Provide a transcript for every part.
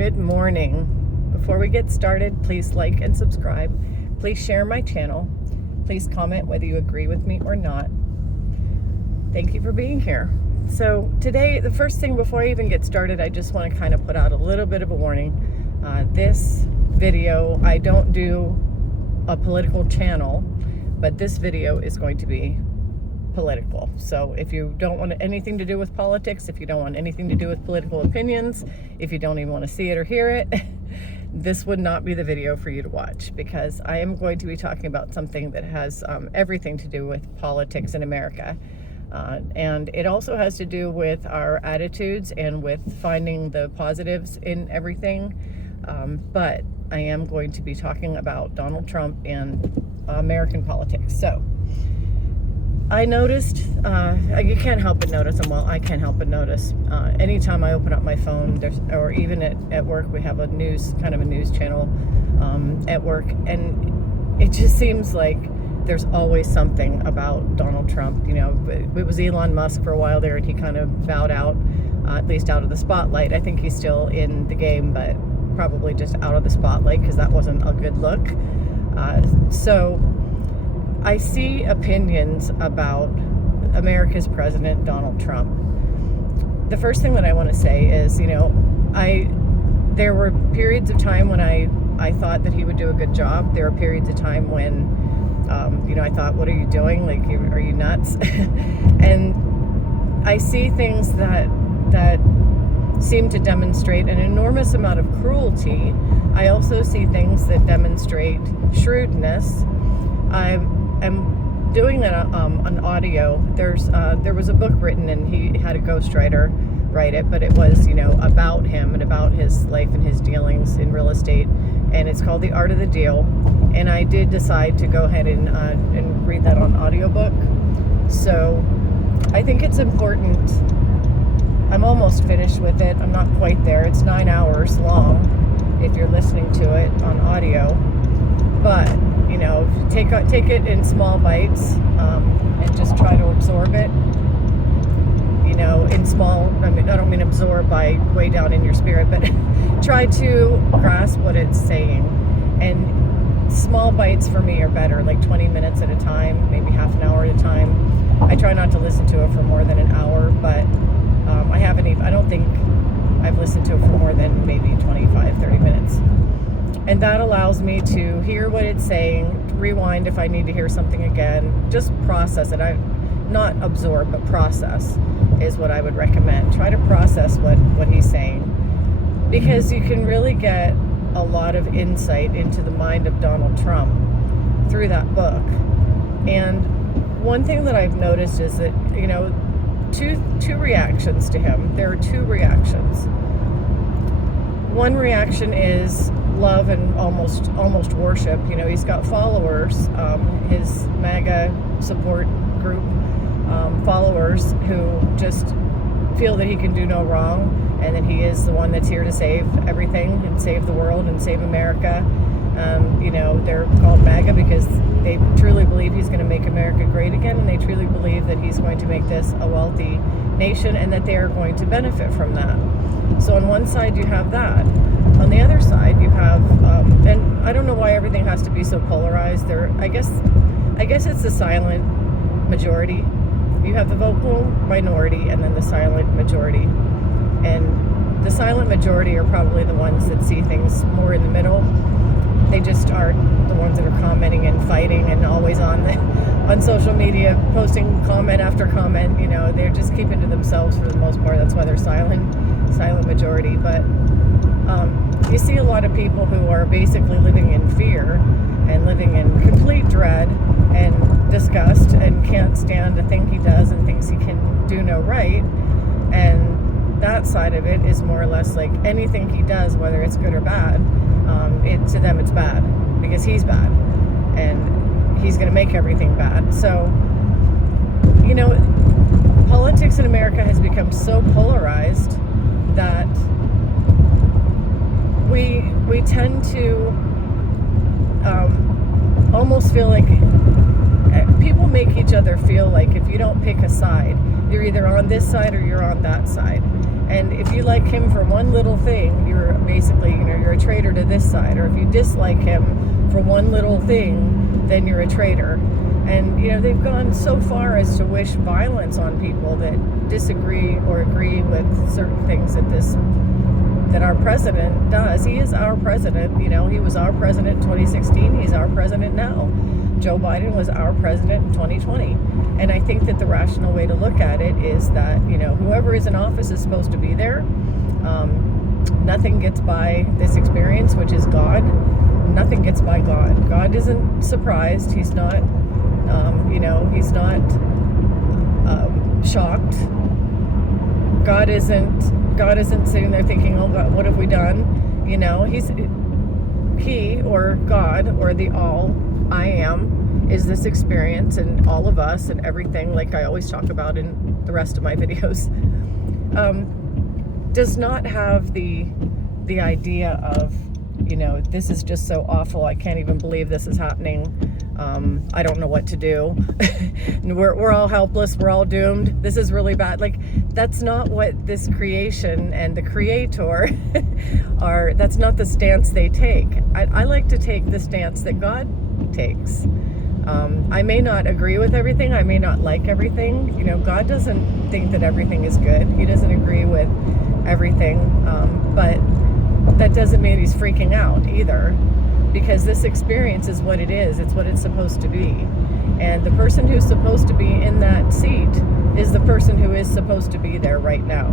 Good morning. Before we get started, please like and subscribe. Please share my channel. Please comment whether you agree with me or not. Thank you for being here. So today, the first thing before I even get started, I just want to kind of put out a little bit of a warning. This video, I don't do a political channel, but this video is going to be political. So if you don't want anything to do with politics, if you don't want anything to do with political opinions, if you don't even want to see it or hear it, this would not be the video for you to watch, because I am going to be talking about something that has everything to do with politics in America. And it also has to do with our attitudes and with finding the positives in everything. But I am going to be talking about Donald Trump and American politics. So I noticed, you can't help but notice, and well, I can't help but notice, anytime I open up my phone, or even at work, we have a news channel at work, and it just seems like there's always something about Donald Trump. You know, it was Elon Musk for a while there, and he kind of bowed out, at least out of the spotlight. I think he's still in the game, but probably just out of the spotlight because that wasn't a good look. So I see opinions about America's president, Donald Trump. The first thing that I want to say is, you know, there were periods of time when I thought that he would do a good job. There were periods of time when, you know, I thought, what are you doing? Like, are you nuts? And I see things that seem to demonstrate an enormous amount of cruelty. I also see things that demonstrate shrewdness. I'm doing an audio. There was a book written, and he had a ghostwriter write it, but it was, you know, about him and about his life and his dealings in real estate, and it's called The Art of the Deal. And I did decide to go ahead and read that on audiobook. So I think it's important. I'm almost finished with it. I'm not quite there. It's 9 hours long if you're listening to it on audio, but you know, take it in small bites, and just try to absorb it. You know, in small, I don't mean absorb by way down in your spirit, but try to grasp what it's saying. And small bites for me are better, like 20 minutes at a time, maybe half an hour at a time. I try not to listen to it for more than an hour, but I don't think I've listened to it for more than maybe 25, 30 minutes. And that allows me to hear what it's saying, rewind if I need to hear something again, just process it. Not absorb, but process is what I would recommend. Try to process what he's saying, because you can really get a lot of insight into the mind of Donald Trump through that book. And one thing that I've noticed is that, you know, two reactions to him. There are two reactions. One reaction is love and almost worship. You know, he's got followers, his MAGA support group, followers who just feel that he can do no wrong, and that he is the one that's here to save everything and save the world and save America. You know, they're called MAGA because they truly believe he's going to make America great again, and they truly believe that he's going to make this a wealthy nation, and that they are going to benefit from that. So on one side you have that. On the other side you have, and I don't know why everything has to be so polarized. I guess it's the silent majority. You have the vocal minority and then the silent majority. And the silent majority are probably the ones that see things more in the middle. They just aren't the ones that are commenting and fighting and always on social media, posting comment after comment. You know, they're just keeping to themselves for the most part. That's why they're silent majority. But you see a lot of people who are basically living in fear and living in complete dread and disgust, and can't stand a thing he does and thinks he can do no right. And that side of it is more or less like anything he does, whether it's good or bad, to them it's bad because he's bad and he's going to make everything bad. So, you know, politics in America has become so polarized that we tend to almost feel like people make each other feel like if you don't pick a side, you're either on this side or you're on that side. And if you like him for one little thing, you're basically, you're a traitor to this side. Or if you dislike him for one little thing, then you're a traitor. And, they've gone so far as to wish violence on people that disagree or agree with certain things that our president does. He is our president. He was our president in 2016. He's our president now. Joe Biden was our president in 2020. And I think that the rational way to look at it is that, whoever is in office is supposed to be there. Nothing gets by this experience, which is God. Nothing gets by God. God isn't surprised. He's not, he's not shocked. God isn't sitting there thinking, oh God, what have we done? He or God or the all I am is this experience, and all of us and everything, like I always talk about in the rest of my videos, does not have the idea of, this is just so awful. I can't even believe this is happening. I don't know what to do. We're all helpless. We're all doomed. This is really bad. Like, that's not what this creation and the creator are. That's not the stance they take. I like to take the stance that God takes. I may not agree with everything. I may not like everything. God doesn't think that everything is good. He doesn't agree with everything. But that doesn't mean he's freaking out either, because this experience is what it is. It's what it's supposed to be. And the person who's supposed to be in that seat is the person who is supposed to be there right now.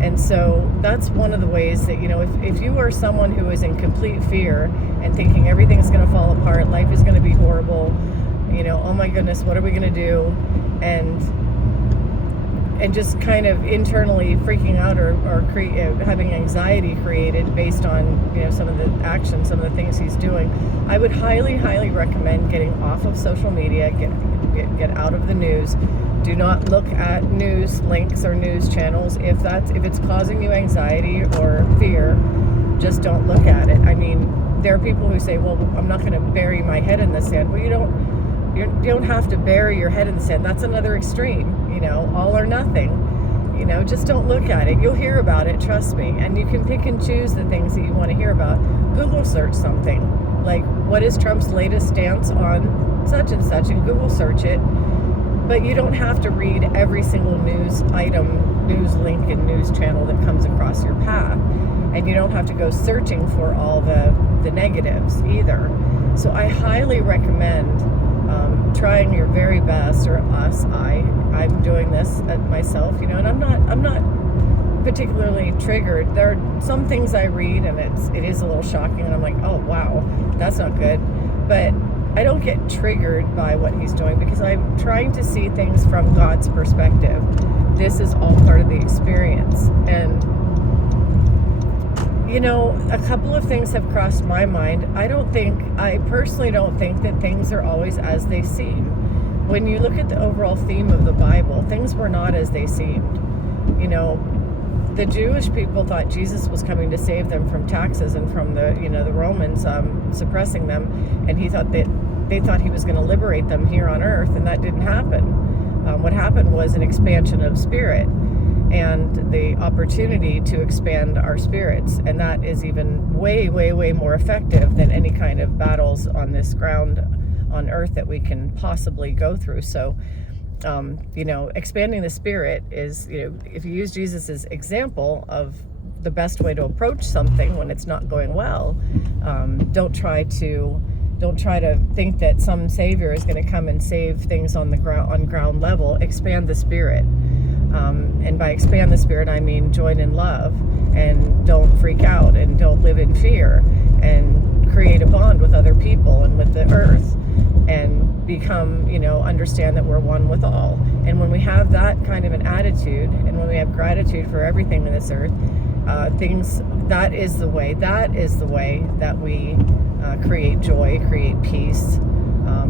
And so that's one of the ways that, if you are someone who is in complete fear and thinking everything's going to fall apart, life is going to be horrible, oh my goodness, what are we going to do? And just kind of internally freaking out or having anxiety created based on, some of the actions, some of the things he's doing, I would highly, highly recommend getting off of social media, get out of the news. Do not look at news links or news channels. If it's causing you anxiety or fear, just don't look at it. I mean, there are people who say, well, I'm not going to bury my head in the sand. Well, you don't have to bury your head in the sand. That's another extreme, all or nothing. Just don't look at it. You'll hear about it, trust me. And you can pick and choose the things that you want to hear about. Google search something. Like, what is Trump's latest stance on such and such? And Google search it. But you don't have to read every single news item, news link, and news channel that comes across your path. And you don't have to go searching for all the negatives either. So I highly recommend trying your very best, or I'm doing this myself, and I'm not particularly triggered. There are some things I read and it is a little shocking, and I'm like, oh wow, that's not good. But I don't get triggered by what he's doing, because I'm trying to see things from God's perspective. This is all part of the experience. And a couple of things have crossed my mind. I personally don't think that things are always as they seem. When you look at the overall theme of the Bible, things were not as they seemed. The Jewish people thought Jesus was coming to save them from taxes and from the Romans suppressing them, and they thought he was going to liberate them here on earth, and that didn't happen. What happened was an expansion of spirit and the opportunity to expand our spirits, and that is even way, way, way more effective than any kind of battles on this ground on earth that we can possibly go through. So expanding the spirit is, if you use Jesus's example of the best way to approach something when it's not going well, don't try to think that some savior is going to come and save things on ground level. Expand the spirit. And by expand the spirit, I mean join in love, and don't freak out, and don't live in fear, and create a bond with other people and with the earth, and become, understand that we're one with all. And when we have that kind of an attitude, and when we have gratitude for everything in this earth, that is the way that we create joy, create peace,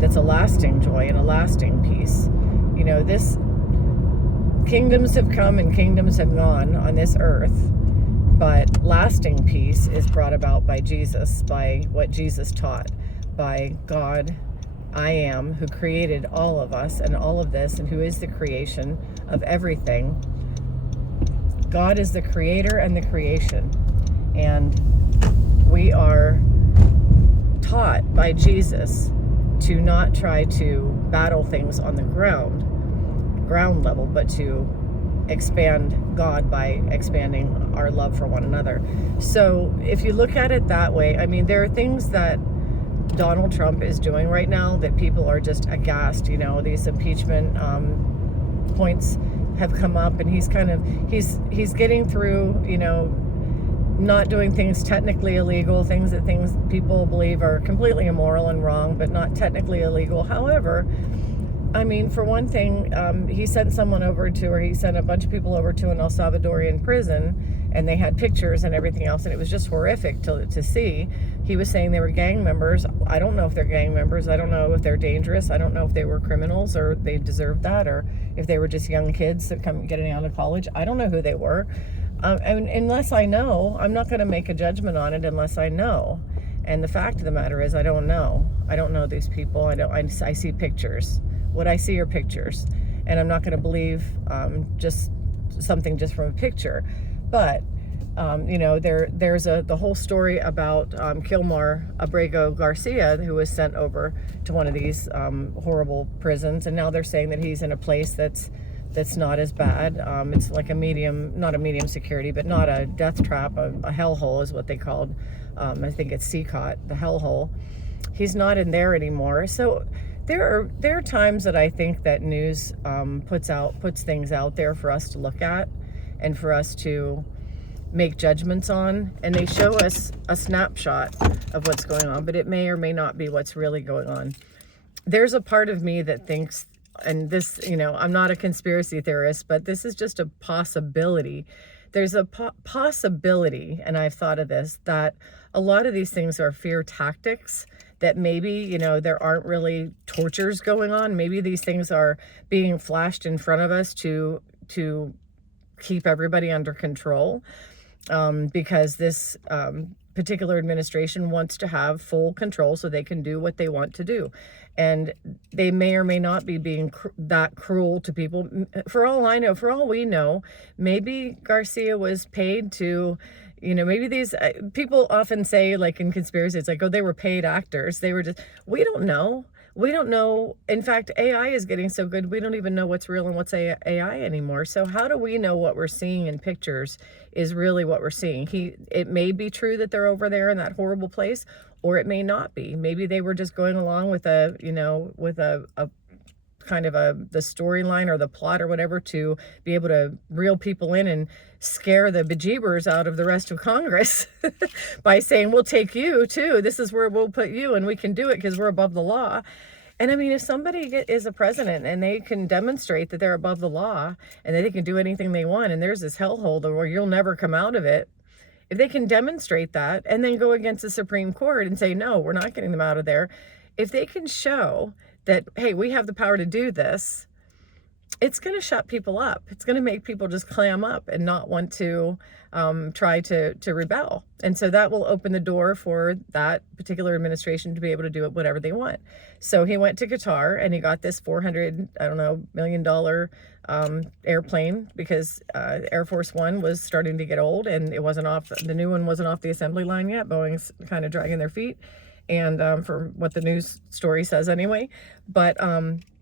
that's a lasting joy and a lasting peace. This kingdoms have come and kingdoms have gone on this earth, but lasting peace is brought about by Jesus, by what Jesus taught, by God, I am, who created all of us and all of this, and who is the creation of everything. God is the creator and the creation. And we are taught by Jesus to not try to battle things on the ground level, but to expand God by expanding our love for one another. So if you look at it that way, I mean, there are things that Donald Trump is doing right now that people are just aghast. You know, these impeachment points have come up, and he's getting through, you know, not doing things technically illegal, things people believe are completely immoral and wrong, but not technically illegal. However, I mean, for one thing, he sent a bunch of people over to an El Salvadorian prison, and they had pictures and everything else, and it was just horrific to see. He was saying they were gang members. I don't know if they're gang members. I don't know if they're dangerous. I don't know if they were criminals or they deserved that, or if they were just young kids that getting out of college. I don't know who they were. And unless I know, I'm not going to make a judgment on it unless I know. And the fact of the matter is, I don't know. I don't know these people. I see pictures. What I see are pictures, and I'm not going to believe just something just from a picture. But you know, there's the whole story about Kilmar Abrego Garcia, who was sent over to one of these horrible prisons, and now they're saying that he's in a place that's not as bad. It's like not a medium security, but not a death trap, a hellhole is what they called. I think it's CCOT, the hellhole. He's not in there anymore. So there are times that I think that news puts things out there for us to look at and for us to make judgments on, and they show us a snapshot of what's going on, but it may or may not be what's really going on. There's a part of me that thinks, and this, you know, I'm not a conspiracy theorist, but this is just a possibility. There's a possibility, and I've thought of this, that a lot of these things are fear tactics, that maybe, you know, there aren't really tortures going on. Maybe these things are being flashed in front of us to keep everybody under control, because this particular administration wants to have full control so they can do what they want to do. And they may or may not be being that cruel to people. For all I know, for all we know, maybe Garcia was paid to, you know, maybe these people often say, like in conspiracy, it's like, oh, they were paid actors. They were just, we don't know. We don't know. In fact, AI is getting so good, we don't even know what's real and what's AI anymore. So how do we know what we're seeing in pictures is really what we're seeing? It may be true that they're over there in that horrible place, or it may not be. Maybe they were just going along with a kind of the storyline or the plot or whatever to be able to reel people in and scare the bejeebers out of the rest of Congress by saying, we'll take you too. This is where we'll put you, and we can do it because we're above the law. And I mean, if somebody is a president and they can demonstrate that they're above the law and that they can do anything they want, and there's this hellhole where you'll never come out of it, if they can demonstrate that and then go against the Supreme Court and say, no, we're not getting them out of there. If they can show that, hey, we have the power to do this, it's going to shut people up. It's going to make people just clam up and not want to try to rebel. And so that will open the door for that particular administration to be able to do whatever they want. So he went to Qatar and he got this $400 million airplane because Air Force One was starting to get old and the new one wasn't off the assembly line yet. Boeing's kind of dragging their feet. And for what the news story says anyway. But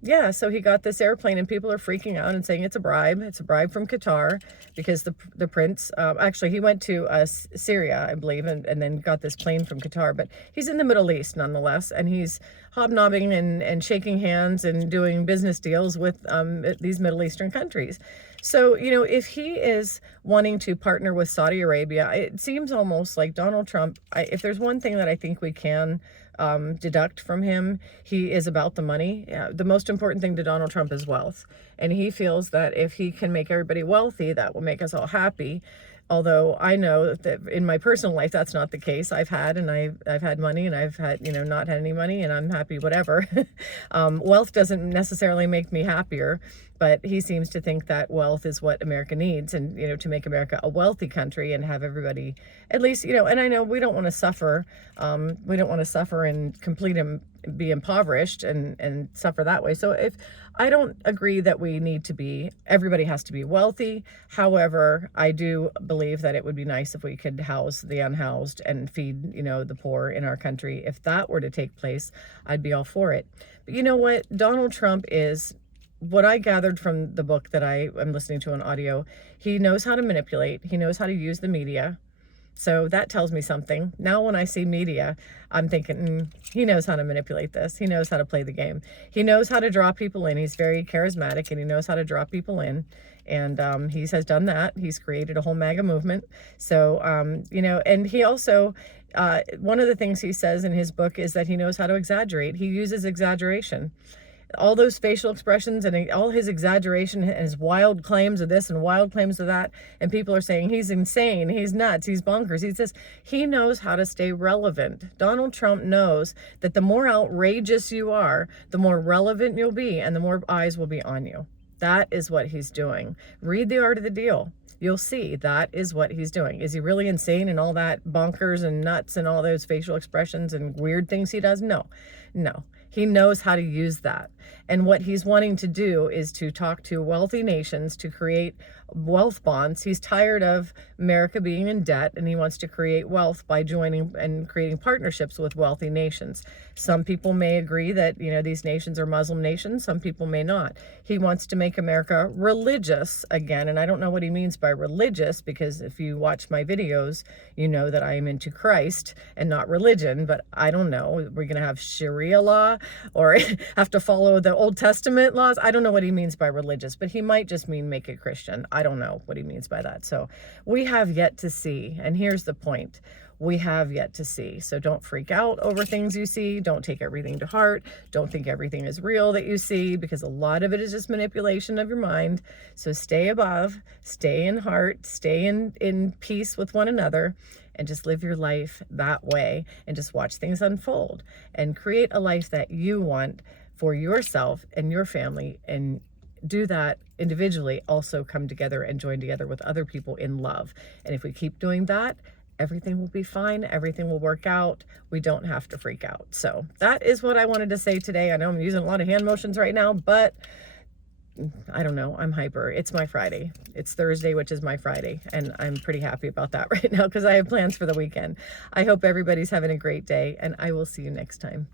yeah, so he got this airplane and people are freaking out and saying it's a bribe. It's a bribe from Qatar because the prince, actually he went to Syria, I believe, and then got this plane from Qatar. But he's in the Middle East nonetheless, and he's hobnobbing and shaking hands and doing business deals with these Middle Eastern countries. So, you know, if he is wanting to partner with Saudi Arabia, it seems almost like Donald Trump, if there's one thing that I think we can deduct from him, he is about the money. The most important thing to Donald Trump is wealth. And he feels that if he can make everybody wealthy, that will make us all happy. Although I know that in my personal life, that's not the case. I've had money, and I've had, not had any money, and I'm happy, whatever. Wealth doesn't necessarily make me happier. But he seems to think that wealth is what America needs, and, to make America a wealthy country and have everybody, at least, and I know we don't want to suffer. We don't want to suffer and be impoverished and suffer that way. So if I don't agree that everybody has to be wealthy. However, I do believe that it would be nice if we could house the unhoused and feed, the poor in our country. If that were to take place, I'd be all for it. But you know what? Donald Trump is, what I gathered from the book that I am listening to on audio, he knows how to manipulate. He knows how to use the media. So that tells me something. Now when I see media, I'm thinking, he knows how to manipulate this. He knows how to play the game. He knows how to draw people in. He's very charismatic, and he knows how to draw people in. And he has done that. He's created a whole MAGA movement. So, and he also, one of the things he says in his book is that he knows how to exaggerate. He uses exaggeration. All those facial expressions and all his exaggeration and his wild claims of this and wild claims of that, and people are saying he's insane, he's nuts, he's bonkers. He knows how to stay relevant. Donald Trump knows that the more outrageous you are, the more relevant you'll be, and the more eyes will be on you. That is what he's doing. Read The Art of the Deal. You'll see that is what he's doing. Is he really insane and all that bonkers and nuts and all those facial expressions and weird things he does? No. He knows how to use that. And what he's wanting to do is to talk to wealthy nations to create wealth bonds. He's tired of America being in debt, and he wants to create wealth by joining and creating partnerships with wealthy nations. Some people may agree that, these nations are Muslim nations. Some people may not. He wants to make America religious again. And I don't know what he means by religious, because if you watch my videos, you know that I am into Christ and not religion. But I don't know. We're going to have Sharia law or have to follow the Old Testament laws. I don't know what he means by religious, but he might just mean make it Christian. I don't know what he means by that. So we have yet to see. And here's the point. We have yet to see. So don't freak out over things you see. Don't take everything to heart. Don't think everything is real that you see, because a lot of it is just manipulation of your mind. So stay above, stay in heart, stay in peace with one another, and just live your life that way, and just watch things unfold and create a life that you want for yourself and your family, and do that individually. Also come together and join together with other people in love. And if we keep doing that, everything will be fine. Everything will work out. We don't have to freak out. So that is what I wanted to say today. I know I'm using a lot of hand motions right now, but I don't know. I'm hyper. It's my Friday. It's Thursday, which is my Friday. And I'm pretty happy about that right now, because I have plans for the weekend. I hope everybody's having a great day, and I will see you next time.